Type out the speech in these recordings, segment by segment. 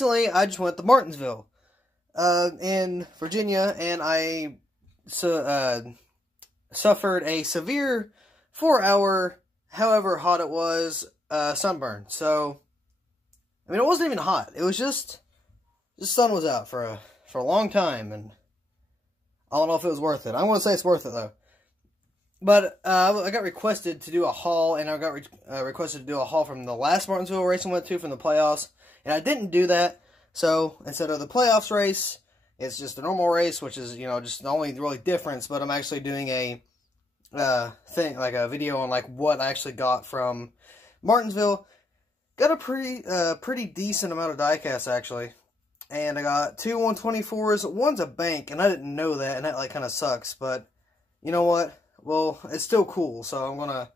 recently, I just went to Martinsville, in Virginia, and I suffered a severe 4-hour, however hot it was, sunburn. So, I mean, it wasn't even hot. It was just, the sun was out for a long time, and I don't know if it was worth it. I'm going to say it's worth it, though. But, I got requested to do a haul, and I got requested to do a haul from the last Martinsville race I went to from the playoffs, and I didn't do that. So, instead of the playoffs race, it's just a normal race, which is, you know, just the only really difference, but I'm actually doing a a video on, like, what I actually got from Martinsville. Got a pretty decent amount of diecast, actually. And I got 2 124s, one's a bank, and I didn't know that, and that, like, kind of sucks, but, you know what? Well, it's still cool, so I'm gonna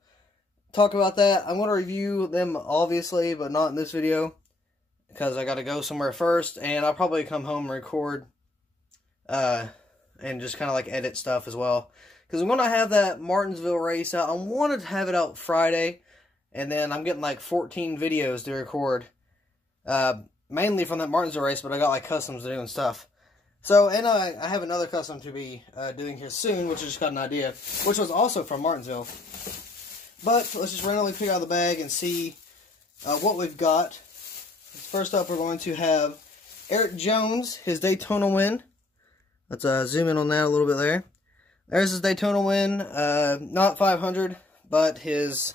talk about that. I'm gonna review them, obviously, but not in this video, because I gotta go somewhere first, and I'll probably come home and record, and just kind of, like, edit stuff as well. Because I'm gonna have that Martinsville race out. I wanted to have it out Friday, and then I'm getting, like, 14 videos to record, mainly from that Martinsville race, but I got, like, customs to do and stuff. So, and I have another custom to be doing here soon, which I just got an idea, which was also from Martinsville. But, let's just randomly pick out the bag and see what we've got. First up, we're going to have Eric Jones, his Daytona win. Let's zoom in on that a little bit there. There's his Daytona win, not 500, but his,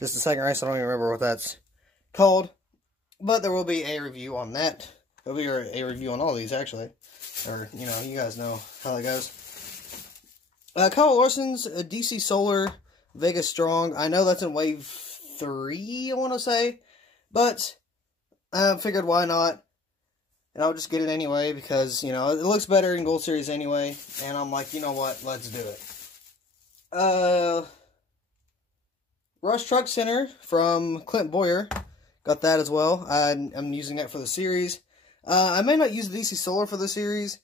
just the second race, I don't even remember what that's called. But there will be a review on that. There'll be a review on all these, actually. Or, you know, you guys know how that goes. Kyle Larson's DC Solar Vegas Strong. I know that's in Wave 3, I want to say. But I figured why not. And I'll just get it anyway because, you know, it looks better in Gold Series anyway. And I'm like, you know what, let's do it. Rush Truck Center from Clint Boyer. Got that as well. I'm using that for the series. I may not use the DC Solar for the series,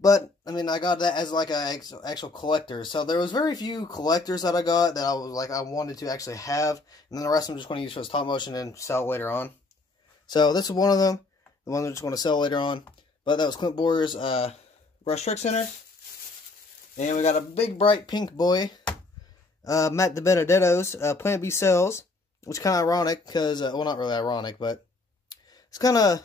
but, I mean, I got that as, like, an actual collector. So, there was very few collectors that I got that I was, like, I wanted to actually have. And then the rest I'm just going to use for top motion and sell later on. So, this is one of them. The one I'm just going to sell later on. But that was Clint Boyer's Rush Truck Center. And we got a big, bright pink boy. Matt DiBenedetto's Plan B Cells. Which is kind of ironic, because, well, not really ironic, but it's kind of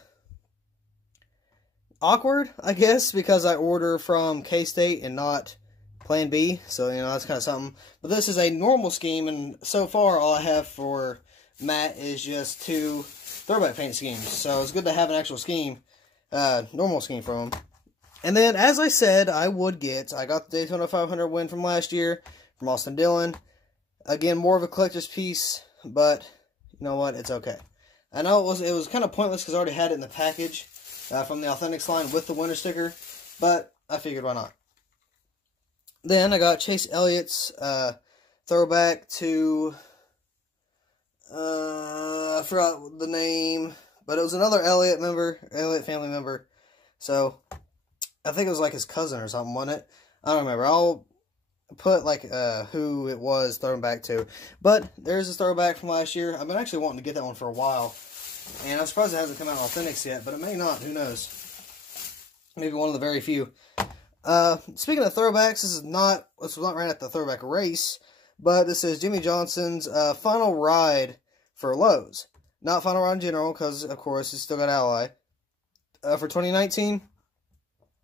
awkward, I guess, because I order from K-State and not Plan B, so, you know, that's kind of something. But this is a normal scheme, and so far, all I have for Matt is just 2 throwback paint schemes, so it's good to have an actual scheme, normal scheme from him. And then, as I said, I got the Daytona 500 win from last year, from Austin Dillon. Again, more of a collector's piece, but you know what, it's okay. I know it was kind of pointless because I already had it in the package from the Authentics line with the winter sticker, but I figured why not. Then I got Chase Elliott's throwback to, I forgot the name, but it was another Elliott family member, so I think it was like his cousin or something, wasn't it? I don't remember. I'll put, like, who it was thrown back to. But there's this throwback from last year. I've been actually wanting to get that one for a while. And I'm surprised it hasn't come out in Authentics yet, but it may not. Who knows? Maybe one of the very few. Speaking of throwbacks, this was not ran at the throwback race, but this is Jimmy Johnson's final ride for Lowe's. Not final ride in general, because, of course, he's still got Ally. For 2019.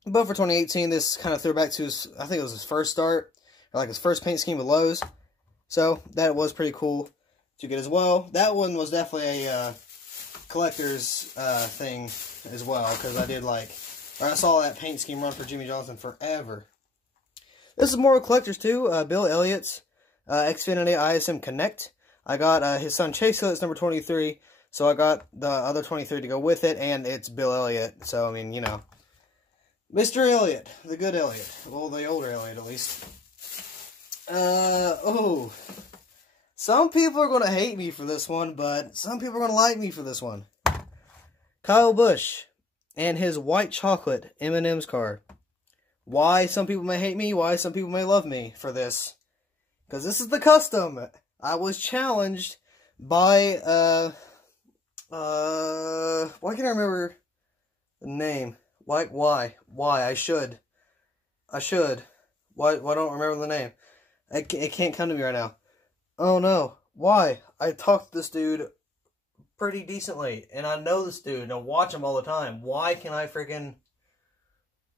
But for 2018, this kind of threw back to his, I think it was his first start, or like his first paint scheme with Lowe's. So, that was pretty cool to get as well. That one was definitely a collector's thing as well, because I saw that paint scheme run for Jimmy Johnson forever. This is more of collector's too. Bill Elliott's Xfinity ISM Connect. I got his son Chase Elliott's number 23, so I got the other 23 to go with it, and it's Bill Elliott. So, I mean, you know. Mr. Elliott, the good Elliott. Well, the older Elliott, at least. Some people are going to hate me for this one, but some people are going to like me for this one. Kyle Busch and his white chocolate M&M's car. Why some people may hate me, why some people may love me for this. Because this is the custom. I was challenged by, why can't I remember The name. Like, why? Why? I should. Why don't I remember the name? It can't come to me right now. Oh no. Why? I talked to this dude pretty decently, and I know this dude, and I watch him all the time. Why can I freaking...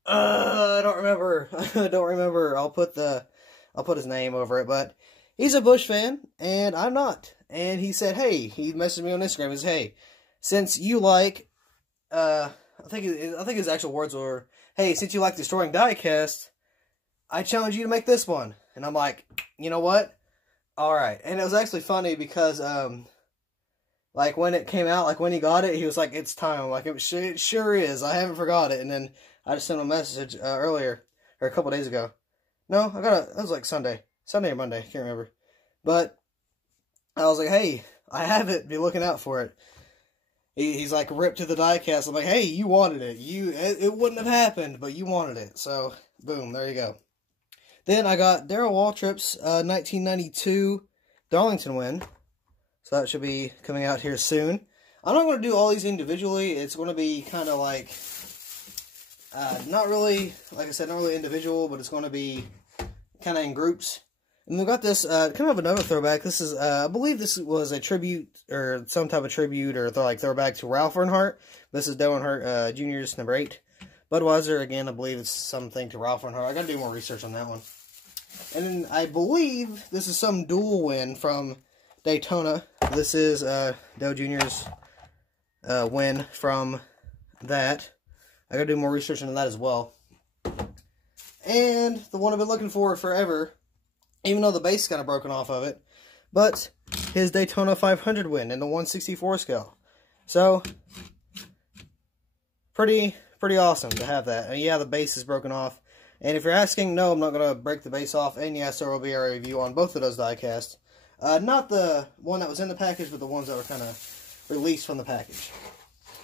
I don't remember. I don't remember. I'll put his name over it, but he's a Bush fan, and I'm not. And he said, hey, he messaged me on Instagram. He said, hey, since you like, I think his actual words were, hey, since you like destroying Diecast, I challenge you to make this one. And I'm like, you know what? All right. And it was actually funny because, like, when it came out, like, when he got it, he was like, it's time. I'm like, it sure is. I haven't forgot it. And then I just sent him a message earlier, or a couple days ago. No, that was like Sunday or Monday. I can't remember. But I was like, hey, I have it. Be looking out for it. He's like ripped to the diecast. I'm like, hey, you wanted it. It wouldn't have happened, but you wanted it. So, boom, there you go. Then I got Darrell Waltrip's 1992 Darlington win. So that should be coming out here soon. I'm not going to do all these individually. It's going to be kind of like, not really, like I said, not really individual, but it's going to be kind of in groups. And we've got this, kind of another throwback. This is, I believe this was a tribute, or some type of tribute, or like throwback to Ralph Earnhardt. This is Dale Earnhardt Jr.'s number 8. Budweiser, again, I believe it's something to Ralph Earnhardt. I gotta do more research on that one. And then I believe this is some dual win from Daytona. This is Dale Jr.'s win from that. I gotta do more research into that as well. And the one I've been looking for forever, even though the base is kind of broken off of it, but his Daytona 500 win in the 164 scale. So, pretty awesome to have that. And yeah, the base is broken off. And if you're asking, no, I'm not going to break the base off. And yes, there will be a review on both of those diecasts. Not the one that was in the package, but the ones that were kind of released from the package.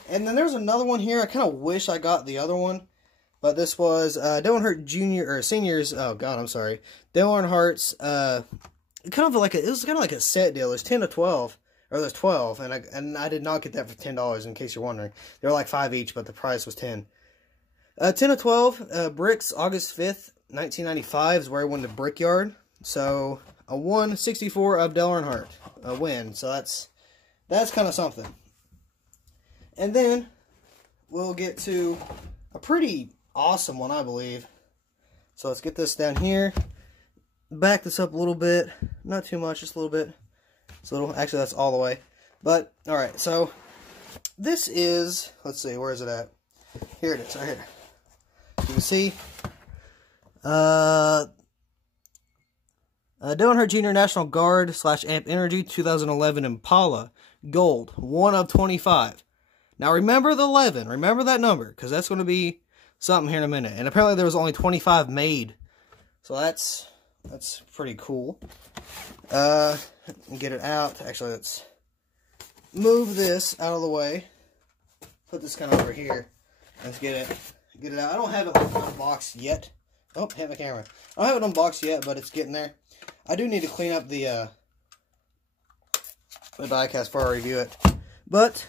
And then there's another one here. I kind of wish I got the other one. But this was Dale Earnhardt Jr. or Senior's. Oh God, I'm sorry. Dale Earnhardt's. It was kind of like a set deal. There's 10 to 12, or there's 12, and I did not get that for $10. In case you're wondering, they were like 5 each, but the price was 10. 10 to 12 bricks. August 5th, 1995 is where I won the Brickyard. So a 164 of Dale Earnhardt win. So that's kind of something. And then we'll get to a pretty awesome one, I believe. So let's get this down here. Back this up a little bit. Not too much, just a little bit. It's a little, actually that's all the way. But, alright, so this is, let's see, where is it at? Here it is, right here. You can see, Dale Earnhardt Jr. National Guard / Amp Energy 2011 Impala Gold, 1 of 25. Now remember the 11, remember that number, because that's going to be something here in a minute. And apparently there was only 25 made. So that's pretty cool. Get it out. Actually, let's move this out of the way. Put this kind of over here. Let's get it out. I don't have it unboxed yet. Oh, hit my camera. I don't have it unboxed yet, but it's getting there. I do need to clean up the diecast before I review it. But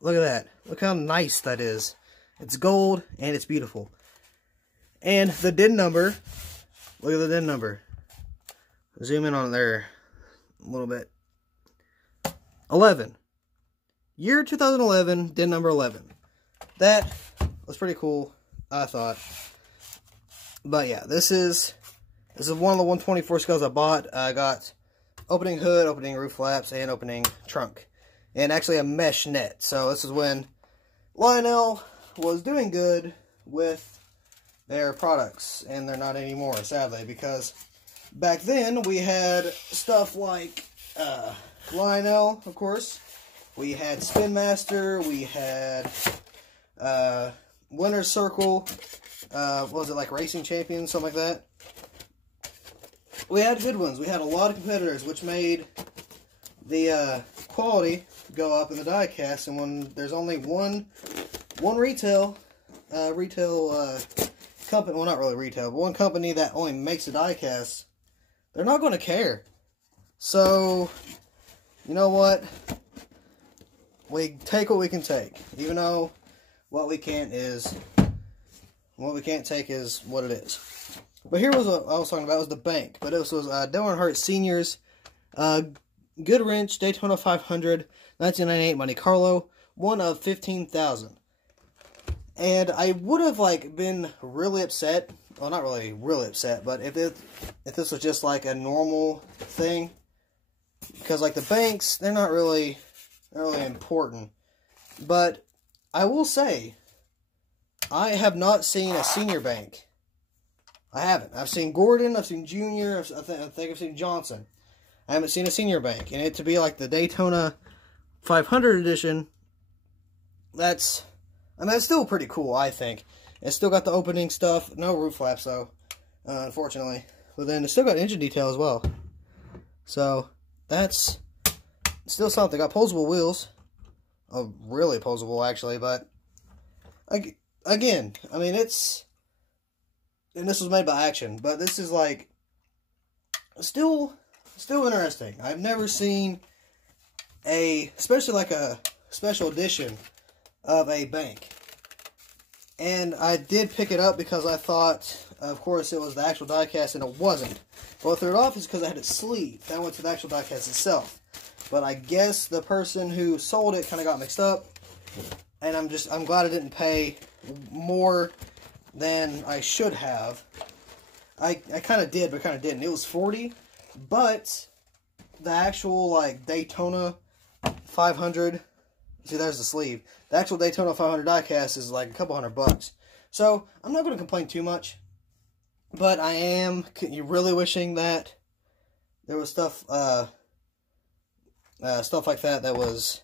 look at that. Look how nice that is. It's gold, and it's beautiful. And the DIN number, look at the DIN number. Zoom in on there a little bit. 11. Year 2011, DIN number 11. That was pretty cool, I thought. But yeah, this is one of the 124 scales I bought. I got opening hood, opening roof flaps, and opening trunk. And actually a mesh net. So this is when Lionel was doing good with their products, and they're not anymore, sadly, because back then we had stuff like Lionel, of course. We had Spin Master. We had Winner's Circle. What was it, like Racing Champions, something like that? We had good ones. We had a lot of competitors, which made the quality go up in the diecast. And when there's only one retail company, well, not really retail, but one company that only makes a diecast, they're not going to care. So, you know what? We take what we can take. Even though what we can't take is what it is. But here was what I was talking about, was the bank. But this was Dale Earnhardt Sr.'s Goodwrench Daytona 500 1998 Monte Carlo, one of 15,000. And I would have like been really upset. Well, not really upset, but if this was just like a normal thing, because like the banks, they're not really important. But I will say, I have not seen a senior bank. I haven't. I've seen Gordon, I've seen Junior, I think I've seen Johnson. I haven't seen a senior bank. And it to be like the Daytona 500 edition, that's still pretty cool, I think. It's still got the opening stuff. No roof flaps, though, unfortunately. But then it's still got engine detail as well. So, that's still something. Got posable wheels. Oh, really posable, actually. But, again, I mean, it's... And this was made by Action. But this is, like, still interesting. I've never seen especially like a special edition of a bank. And I did pick it up because I thought, of course, it was the actual diecast, and it wasn't. What threw it off is because I had it sleeved. That went to the actual diecast itself. But I guess the person who sold it kind of got mixed up. And I'm glad I didn't pay more than I should have. I kind of did, but kind of didn't. It was $40, but the actual, like, Daytona 500... See, there's the sleeve. The actual Daytona 500 diecast is like a couple $100. So, I'm not going to complain too much. But I am really wishing that there was stuff like that was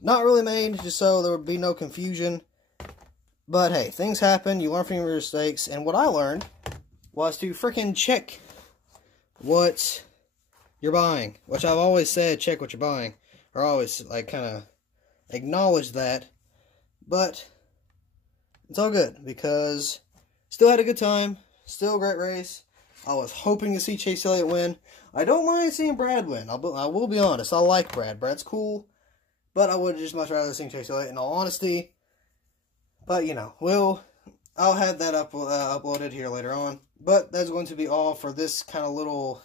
not really made, just so there would be no confusion. But hey, things happen. You learn from your mistakes. And what I learned was to freaking check what you're buying. Which I've always said, check what you're buying. Or always, like, kind of acknowledge that, but it's all good because still had a good time, still a great race. I was hoping to see Chase Elliott win. I don't mind seeing Brad win. I will be honest. I like Brad. Brad's cool, but I would just much rather see Chase Elliott in all honesty. But you know, I'll have that uploaded here later on. But that's going to be all for this kind of little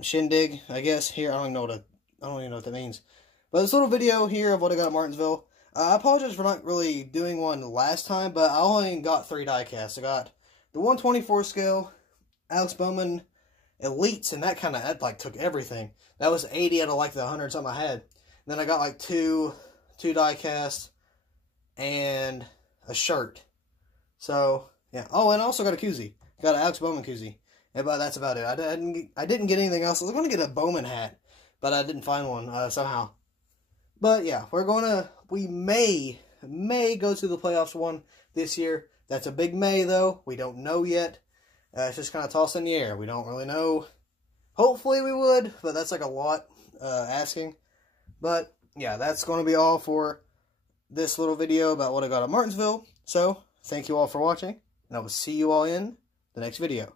shindig, I guess. Here, I don't even know what that means. But this little video here of what I got at Martinsville. I apologize for not really doing one last time, but I only got 3 diecasts. I got the 124 scale, Alex Bowman Elites, and that like took everything. That was 80 out of like the 100 something I had. And then I got like two diecasts and a shirt. So yeah. Oh, and I also got a koozie. Got an Alex Bowman koozie. But that's about it. I didn't get anything else. I was going to get a Bowman hat, but I didn't find one somehow. But yeah, we may go to the playoffs one this year. That's a big may, though. We don't know yet. It's just kind of tossed in the air. We don't really know. Hopefully we would, but that's like a lot asking. But yeah, that's going to be all for this little video about what I got at Martinsville. So, thank you all for watching, and I will see you all in the next video.